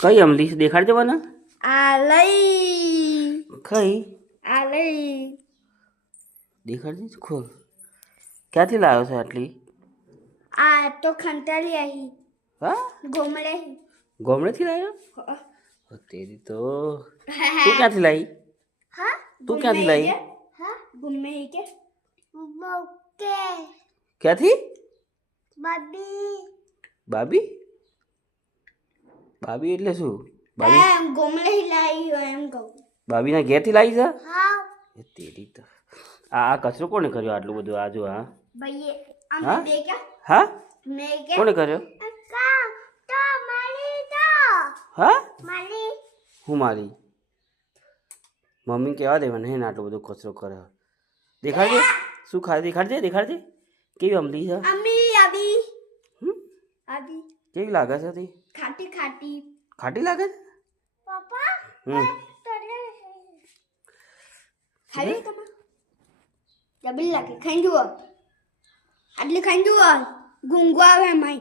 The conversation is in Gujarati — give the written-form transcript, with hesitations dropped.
કઈ અમલી છે દેખાડજે મને. આ લઈ કઈ આ લઈ દેખાડજે ખોલ. ક્યાંથી લાવ્યો છે આટલી? આ તો ખંતાલી આહી હા ગોમડે ગોમડેથી લાવ્યો? તેરી તો તું ક્યાંથી લાવી? હા તું ક્યાંથી લાવી? હા ગુમે કે ઓકે ક્યાંથી? બાબી બાબી? બાબી એટલે શું? બાબી એમ ગોમડે લાવી એમ કહું. બાબીના ઘેરથી લાવી છે? હા તેરી તો આ કચરો કોને કર્યો આટલું બધું? આ જો હા ભાઈ હા? અમે દેખ્યા હા મેં કે કોને કર્યો? તો મારી તો હા મારી હું મારી મમ્મી કહેવા દે મને ને આટલો બધો કચરો કરે. દેખાડજે શું ખાય દેખાડજે કેવી અમલી છે? અમી આબી હમ આબી કેવી લાગે છે તી? ખાટી ખાટી ખાટી લાગે છે? પાપા હમ ખાવી તમે ડબલ લાગે ખાઈ જુઓ આટલી ખાઈ જુઓ ગુંગો આવે માઈ